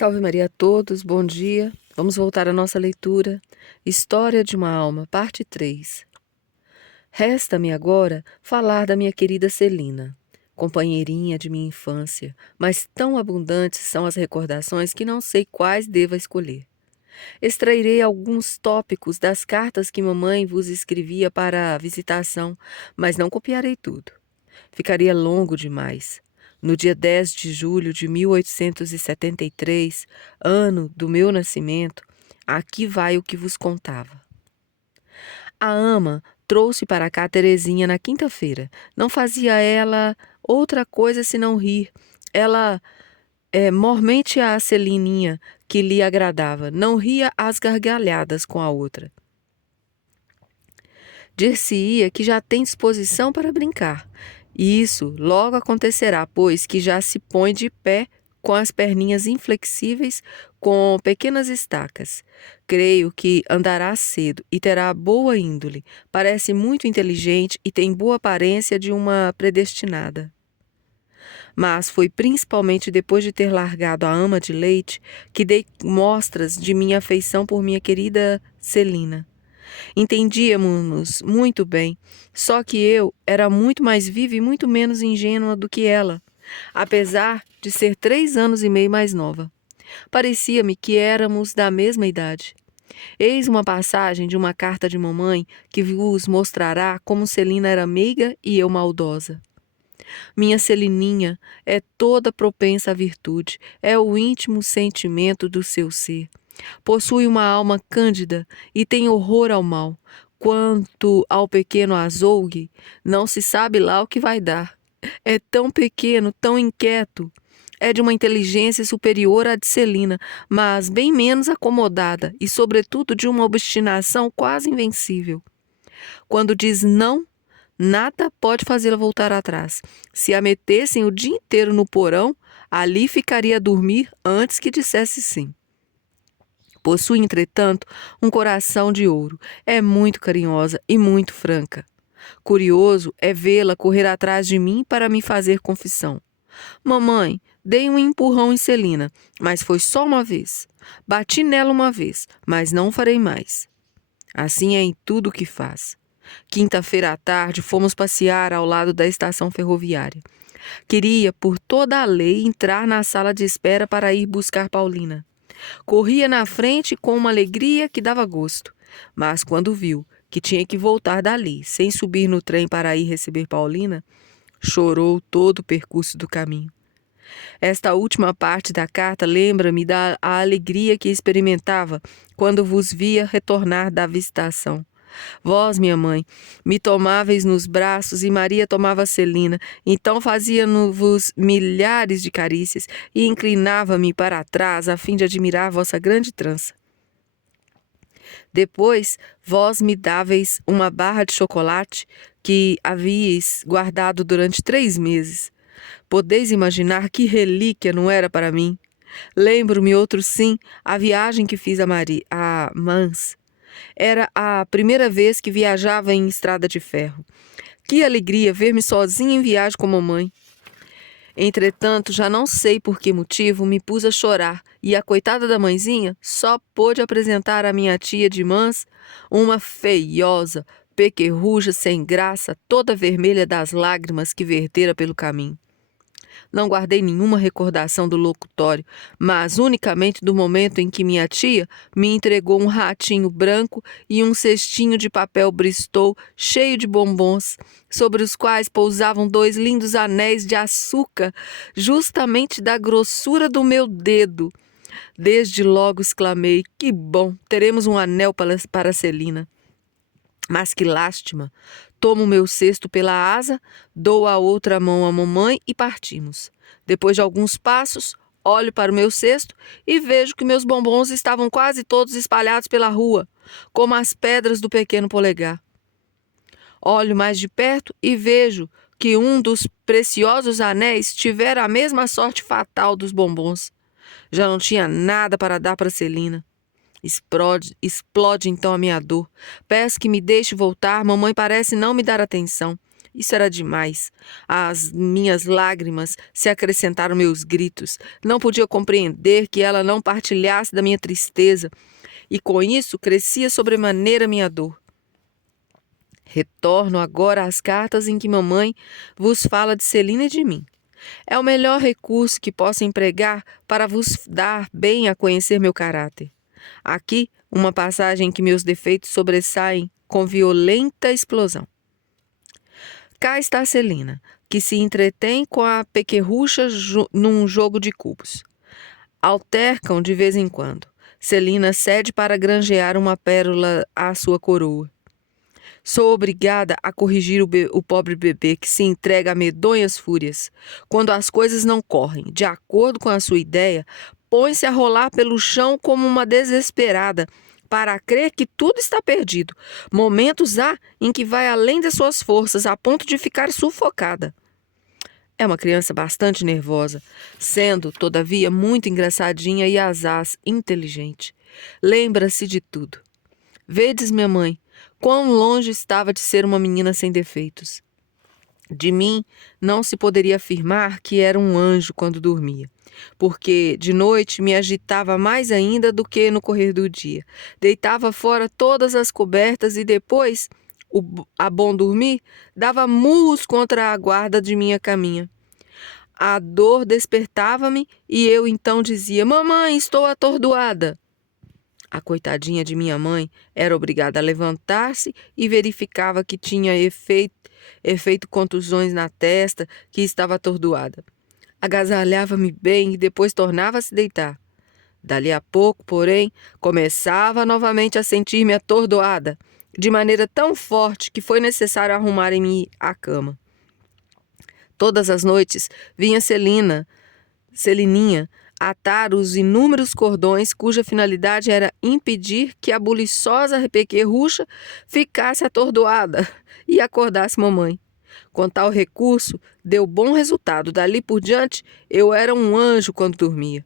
Salve Maria a todos, bom dia. Vamos voltar à nossa leitura. História de uma Alma, parte 3. Resta-me agora falar da minha querida Celina, companheirinha de minha infância, mas tão abundantes são as recordações que não sei quais deva escolher. Extrairei alguns tópicos das cartas que mamãe vos escrevia para a visitação, mas não copiarei tudo. Ficaria longo demais. No dia 10 de julho de 1873, ano do meu nascimento, aqui vai o que vos contava. A ama trouxe para cá Terezinha na quinta-feira. Não fazia ela outra coisa senão rir. Ela mormente a Celininha, que lhe agradava, não ria às gargalhadas com a outra. Dir-se-ia que já tem disposição para brincar. E isso logo acontecerá, pois que já se põe de pé com as perninhas inflexíveis, com pequenas estacas. Creio que andará cedo e terá boa índole. Parece muito inteligente e tem boa aparência de uma predestinada. Mas foi principalmente depois de ter largado a ama de leite que dei mostras de minha afeição por minha querida Celina. Entendíamos-nos muito bem, só que eu era muito mais viva e muito menos ingênua do que ela, apesar de ser 3 anos e meio mais nova. Parecia-me que éramos da mesma idade. Eis uma passagem de uma carta de mamãe que vos mostrará como Celina era meiga e eu maldosa. Minha Celininha é toda propensa à virtude, é o íntimo sentimento do seu ser. Possui uma alma cândida e tem horror ao mal. Quanto ao pequeno azougue, não se sabe lá o que vai dar. É tão pequeno, tão inquieto. É de uma inteligência superior à de Celina, mas bem menos acomodada e, sobretudo, de uma obstinação quase invencível. Quando diz não, nada pode fazê-la voltar atrás. Se a metessem o dia inteiro no porão, ali ficaria a dormir antes que dissesse sim. Possui, entretanto, um coração de ouro. É muito carinhosa e muito franca. Curioso é vê-la correr atrás de mim para me fazer confissão. Mamãe, dei um empurrão em Celina, mas foi só uma vez. Bati nela uma vez, mas não farei mais. Assim é em tudo o que faz. Quinta-feira à tarde fomos passear ao lado da estação ferroviária. Queria, por toda a lei, entrar na sala de espera para ir buscar Paulina. Corria na frente com uma alegria que dava gosto, mas quando viu que tinha que voltar dali, sem subir no trem para ir receber Paulina, chorou todo o percurso do caminho. Esta última parte da carta lembra-me da alegria que experimentava quando vos via retornar da visitação. Vós, minha mãe, me tomáveis nos braços e Maria tomava Celina, então fazia-vos milhares de carícias e inclinava-me para trás a fim de admirar vossa grande trança. Depois, vós me dáveis uma barra de chocolate que havíeis guardado durante 3 meses. Podeis imaginar que relíquia não era para mim? Lembro-me outro sim, a viagem que fiz a Mans. Era a primeira vez que viajava em estrada de ferro. Que alegria ver-me sozinha em viagem com mamãe. Entretanto, já não sei por que motivo, me pus a chorar e a coitada da mãezinha só pôde apresentar à minha tia de Mans uma feiosa, pequerruja sem graça, toda vermelha das lágrimas que vertera pelo caminho. Não guardei nenhuma recordação do locutório, mas unicamente do momento em que minha tia me entregou um ratinho branco e um cestinho de papel Bristol cheio de bombons, sobre os quais pousavam 2 lindos anéis de açúcar, justamente da grossura do meu dedo. Desde logo exclamei: que bom, teremos um anel para Celina. Mas que lástima! Tomo o meu cesto pela asa, dou a outra mão à mamãe e partimos. Depois de alguns passos, olho para o meu cesto e vejo que meus bombons estavam quase todos espalhados pela rua, como as pedras do pequeno polegar. Olho mais de perto e vejo que um dos preciosos anéis tivera a mesma sorte fatal dos bombons. Já não tinha nada para dar para Celina. Explode então a minha dor. Peço que me deixe voltar, mamãe parece não me dar atenção. Isso era demais. As minhas lágrimas se acrescentaram meus gritos. Não podia compreender que ela não partilhasse da minha tristeza, e com isso crescia sobremaneira minha dor. Retorno agora às cartas em que mamãe vos fala de Celina e de mim. É o melhor recurso que posso empregar para vos dar bem a conhecer meu caráter. Aqui, uma passagem em que meus defeitos sobressaem com violenta explosão. Cá está Celina, que se entretém com a pequerrucha num jogo de cubos. Altercam de vez em quando. Celina cede para granjear uma pérola à sua coroa. Sou obrigada a corrigir o pobre bebê que se entrega a medonhas fúrias. Quando as coisas não correm de acordo com a sua ideia, põe-se a rolar pelo chão como uma desesperada, para crer que tudo está perdido. Momentos há em que vai além das suas forças, a ponto de ficar sufocada. É uma criança bastante nervosa, sendo, todavia, muito engraçadinha e asaz inteligente. Lembra-se de tudo. Vedes, minha mãe, quão longe estava de ser uma menina sem defeitos. De mim não se poderia afirmar que era um anjo quando dormia, porque de noite me agitava mais ainda do que no correr do dia. Deitava fora todas as cobertas e depois, a bom dormir, dava murros contra a guarda de minha caminha. A dor despertava-me e eu então dizia: mamãe, estou atordoada. A coitadinha de minha mãe era obrigada a levantar-se e verificava que tinha efeito contusões na testa, que estava atordoada. Agasalhava-me bem e depois tornava a se deitar. Dali a pouco, porém, começava novamente a sentir-me atordoada, de maneira tão forte que foi necessário arrumar-me a cama. Todas as noites vinha Celininha, atar os inúmeros cordões cuja finalidade era impedir que a buliçosa pequerrucha ficasse atordoada e acordasse mamãe. Com tal recurso, deu bom resultado. Dali por diante, eu era um anjo quando dormia.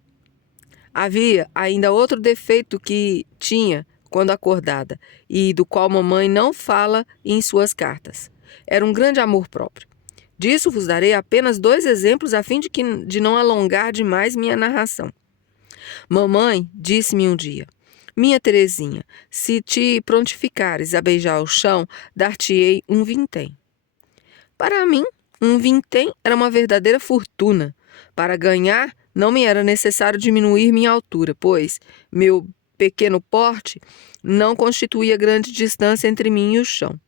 Havia ainda outro defeito que tinha quando acordada, e do qual mamãe não fala em suas cartas. Era um grande amor próprio. Disso vos darei apenas 2 exemplos a fim de não alongar demais minha narração. Mamãe disse-me um dia: minha Terezinha, se te prontificares a beijar o chão, dar-te-ei um vintém. Para mim, um vintém era uma verdadeira fortuna. Para ganhar, não me era necessário diminuir minha altura, pois meu pequeno porte não constituía grande distância entre mim e o chão.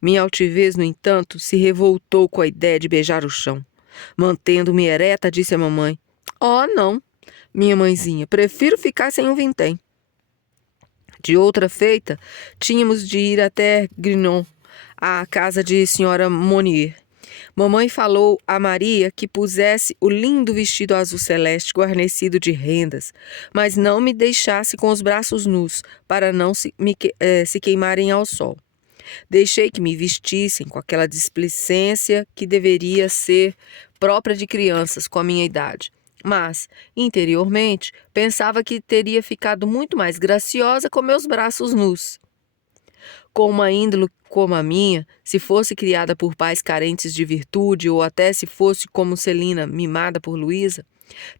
Minha altivez, no entanto, se revoltou com a ideia de beijar o chão. Mantendo-me ereta, disse a mamãe: oh, não, minha mãezinha, prefiro ficar sem um vintém. De outra feita, tínhamos de ir até Grignon, à casa de senhora Monnier. Mamãe falou a Maria que pusesse o lindo vestido azul celeste guarnecido de rendas, mas não me deixasse com os braços nus, para não se queimarem ao sol. Deixei que me vestissem com aquela displicência que deveria ser própria de crianças com a minha idade. Mas, interiormente, pensava que teria ficado muito mais graciosa com meus braços nus. Com uma índole como a minha, se fosse criada por pais carentes de virtude, ou até se fosse como Celina, mimada por Luísa,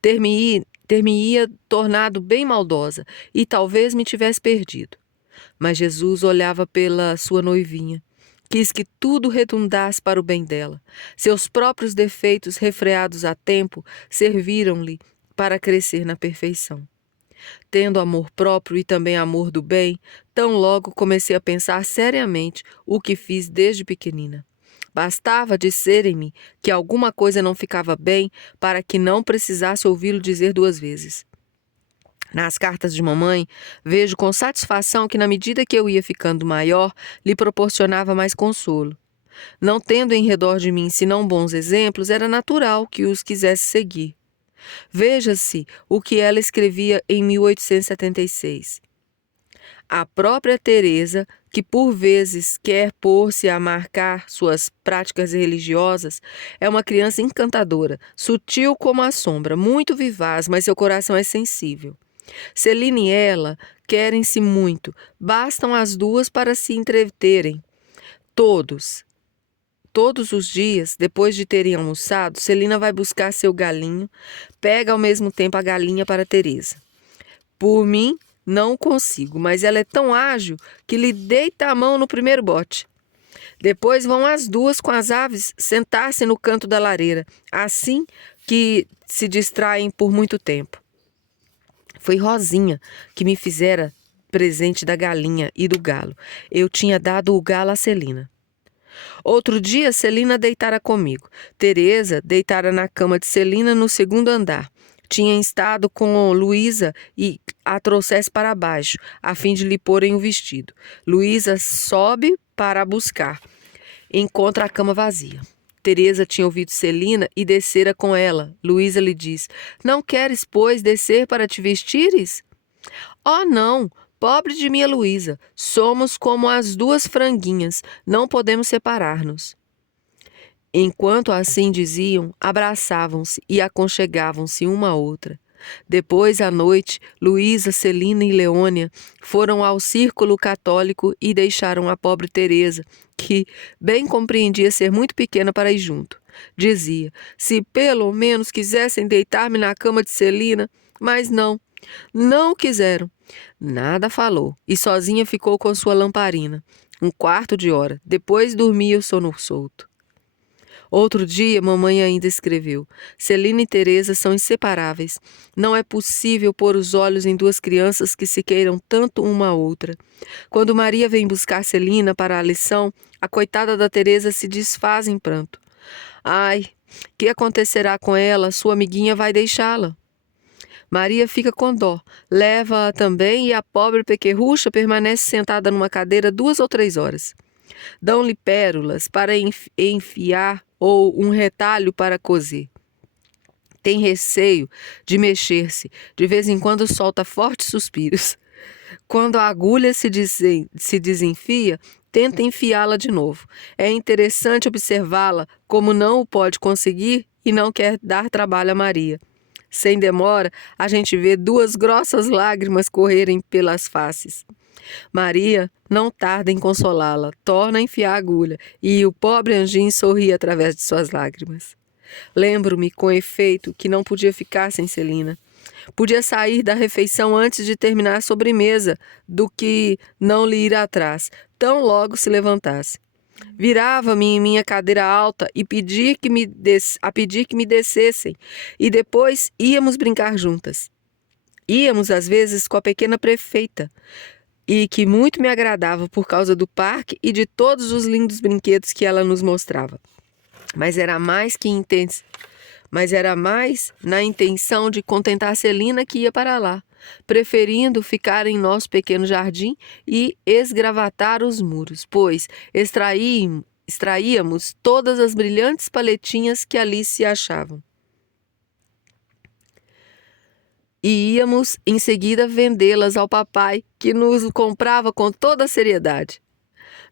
ter-me-ia tornado bem maldosa e talvez me tivesse perdido. Mas Jesus olhava pela sua noivinha. Quis que tudo redundasse para o bem dela. Seus próprios defeitos, refreados a tempo, serviram-lhe para crescer na perfeição. Tendo amor próprio e também amor do bem, tão logo comecei a pensar seriamente o que fiz desde pequenina. Bastava disserem-me que alguma coisa não ficava bem para que não precisasse ouvi-lo dizer 2 vezes. Nas cartas de mamãe, vejo com satisfação que, na medida que eu ia ficando maior, lhe proporcionava mais consolo. Não tendo em redor de mim senão bons exemplos, era natural que os quisesse seguir. Veja-se o que ela escrevia em 1876. A própria Teresa, que por vezes quer pôr-se a marcar suas práticas religiosas, é uma criança encantadora, sutil como a sombra, muito vivaz, mas seu coração é sensível. Celina e ela querem-se muito, bastam as duas para se entreterem. todos os dias, depois de terem almoçado, Celina vai buscar seu galinho, pega ao mesmo tempo a galinha para Teresa. Por mim, não consigo, mas ela é tão ágil que lhe deita a mão no primeiro bote. Depois vão as duas com as aves sentar-se no canto da lareira, assim que se distraem por muito tempo. Foi Rosinha que me fizera presente da galinha e do galo. Eu tinha dado o galo a Celina. Outro dia, Celina deitara comigo. Teresa deitara na cama de Celina no segundo andar. Tinha estado com Luísa e a trouxesse para baixo, a fim de lhe porem o vestido. Luísa sobe para a buscar. Encontra a cama vazia. Teresa tinha ouvido Celina e descera com ela. Luísa lhe diz: Não queres, pois, descer para te vestires? Oh, não! Pobre de minha Luísa, somos como as duas franguinhas, não podemos separar-nos. Enquanto assim diziam, abraçavam-se e aconchegavam-se uma à outra. Depois, à noite, Luísa, Celina e Leônia foram ao círculo católico e deixaram a pobre Teresa, que bem compreendia ser muito pequena para ir junto. Dizia: se pelo menos quisessem deitar-me na cama de Celina, mas não quiseram. Nada falou e sozinha ficou com sua lamparina. 1/4 de hora. Depois dormia o sono solto. Outro dia, mamãe ainda escreveu: Celina e Teresa são inseparáveis. Não é possível pôr os olhos em duas crianças que se queiram tanto uma à outra. Quando Maria vem buscar Celina para a lição, a coitada da Teresa se desfaz em pranto. Ai, que acontecerá com ela? Sua amiguinha vai deixá-la. Maria fica com dó, leva-a também e a pobre pequerrucha permanece sentada numa cadeira 2 ou 3 horas. Dão-lhe pérolas para enfiar ou um retalho para coser. Tem receio de mexer-se, de vez em quando solta fortes suspiros. Quando a agulha se desenfia, tenta enfiá-la de novo. É interessante observá-la como não o pode conseguir e não quer dar trabalho a Maria. Sem demora, a gente vê 2 grossas lágrimas correrem pelas faces. Maria não tarda em consolá-la, torna a enfiar a agulha, e o pobre anjinho sorri através de suas lágrimas. Lembro-me, com efeito, que não podia ficar sem Celina. Podia sair da refeição antes de terminar a sobremesa, do que não lhe ir atrás, tão logo se levantasse. Virava-me em minha cadeira alta e pedir que me descessem, e depois íamos brincar juntas. Íamos, às vezes, com a pequena prefeita, e que muito me agradava por causa do parque e de todos os lindos brinquedos que ela nos mostrava. Mas era mais na intenção de contentar Celina que ia para lá, preferindo ficar em nosso pequeno jardim e esgravatar os muros, pois extraíamos todas as brilhantes paletinhas que ali se achavam. E íamos em seguida vendê-las ao papai, que nos comprava com toda a seriedade.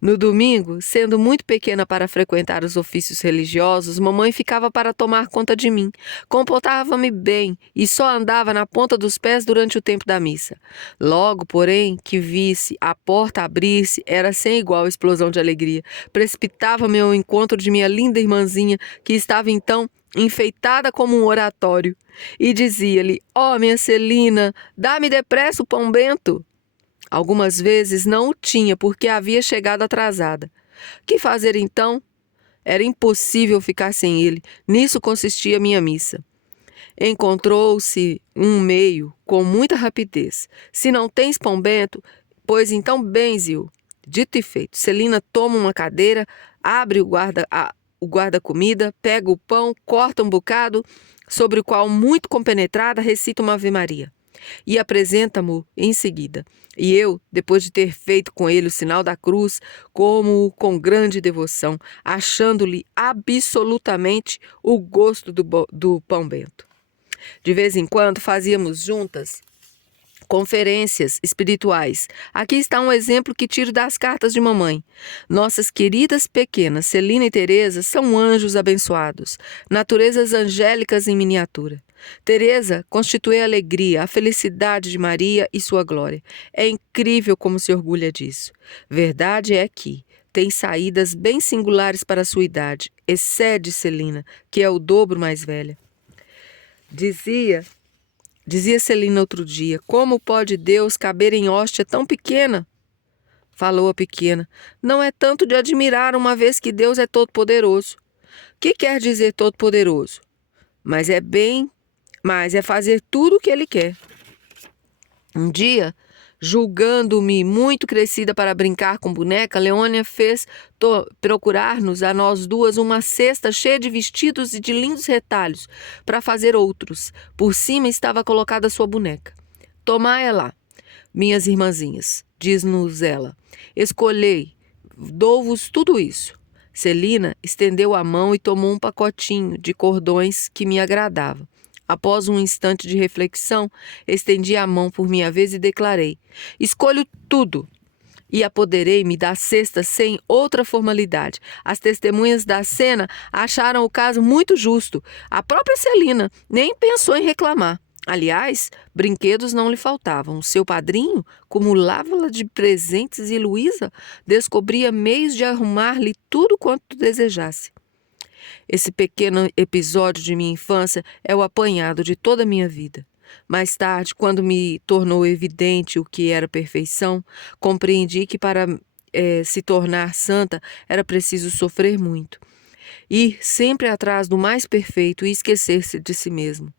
No domingo, sendo muito pequena para frequentar os ofícios religiosos, mamãe ficava para tomar conta de mim. Comportava-me bem e só andava na ponta dos pés durante o tempo da missa. Logo, porém, que visse a porta abrir-se, era sem igual explosão de alegria. Precipitava-me ao encontro de minha linda irmãzinha, que estava então enfeitada como um oratório, e dizia-lhe: "Ó, minha Celina, dá-me depressa o pão bento." Algumas vezes não o tinha porque havia chegado atrasada. Que fazer então? Era impossível ficar sem ele. Nisso consistia minha missa. Encontrou-se um meio com muita rapidez. Se não tens pão bento, pois então benze-o. Dito e feito, Celina toma uma cadeira, abre o guarda-comida, pega o pão, corta um bocado, sobre o qual, muito compenetrada, recita uma Ave-Maria. E apresenta-mo em seguida. E eu, depois de ter feito com ele o sinal da cruz, como com grande devoção, achando-lhe absolutamente o gosto do pão bento. De vez em quando fazíamos juntas conferências espirituais. Aqui está um exemplo que tiro das cartas de mamãe. Nossas queridas pequenas, Celina e Teresa, são anjos abençoados, naturezas angélicas em miniatura. Teresa constitui a alegria, a felicidade de Maria e sua glória. É incrível como se orgulha disso. Verdade é que tem saídas bem singulares para a sua idade. Excede Celina, que é o dobro mais velha. Dizia Celina outro dia, como pode Deus caber em hóstia tão pequena? Falou a pequena, não é tanto de admirar, uma vez que Deus é todo-poderoso. Que quer dizer todo-poderoso? Mas é fazer tudo o que Ele quer. Um dia, julgando-me muito crescida para brincar com boneca, Leônia fez procurar-nos, a nós duas, uma cesta cheia de vestidos e de lindos retalhos, para fazer outros. Por cima estava colocada sua boneca. Tomai-a lá, minhas irmãzinhas, diz-nos ela. Escolhei, dou-vos tudo isso. Celina estendeu a mão e tomou um pacotinho de cordões que me agradava. Após um instante de reflexão, estendi a mão por minha vez e declarei: escolho tudo. E apoderei-me da cesta sem outra formalidade. As testemunhas da cena acharam o caso muito justo. A própria Celina nem pensou em reclamar. Aliás, brinquedos não lhe faltavam. Seu padrinho cumulava-la de presentes e Luísa descobria meios de arrumar-lhe tudo quanto desejasse. Esse pequeno episódio de minha infância é o apanhado de toda a minha vida. Mais tarde, quando me tornou evidente o que era perfeição, compreendi que para se tornar santa era preciso sofrer muito. Ir sempre atrás do mais perfeito e esquecer-se de si mesmo.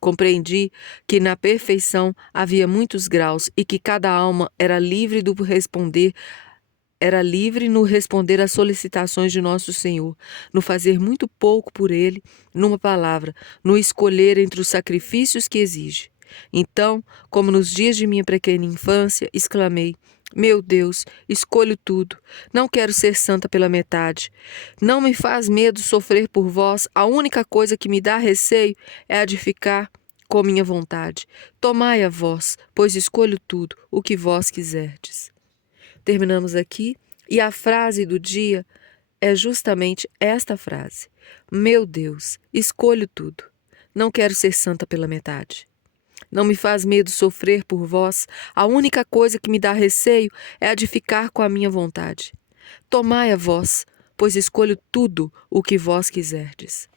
Compreendi que na perfeição havia muitos graus e que cada alma era livre no responder às solicitações de nosso Senhor, no fazer muito pouco por Ele, numa palavra, no escolher entre os sacrifícios que exige. Então, como nos dias de minha pequena infância, exclamei: meu Deus, escolho tudo. Não quero ser santa pela metade. Não me faz medo sofrer por vós. A única coisa que me dá receio é a de ficar com minha vontade. Tomai a vós, pois escolho tudo, o que vós quiserdes. Terminamos aqui e a frase do dia é justamente esta frase: meu Deus, escolho tudo. Não quero ser santa pela metade. Não me faz medo sofrer por vós. A única coisa que me dá receio é a de ficar com a minha vontade. Tomai a vós, pois escolho tudo o que vós quiserdes.